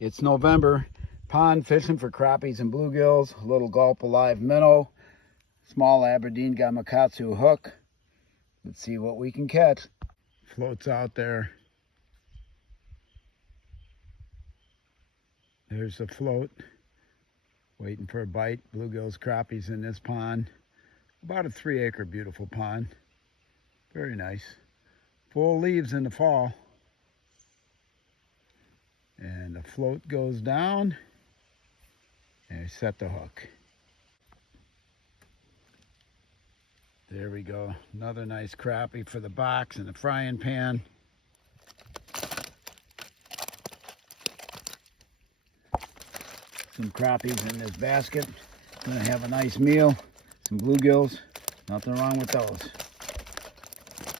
It's November, pond fishing for crappies and bluegills, a little gulp of live minnow, small Aberdeen Gamakatsu hook. Let's see what we can catch. Floats out there. There's the float, waiting for a bite. Bluegills, crappies in this pond. About a 3-acre beautiful pond. Very nice. Full leaves in the fall. And the float goes down, and I set the hook. There we go. Another nice crappie for the box and the frying pan. Some crappies in this basket. Gonna have a nice meal. Some bluegills. Nothing wrong with those.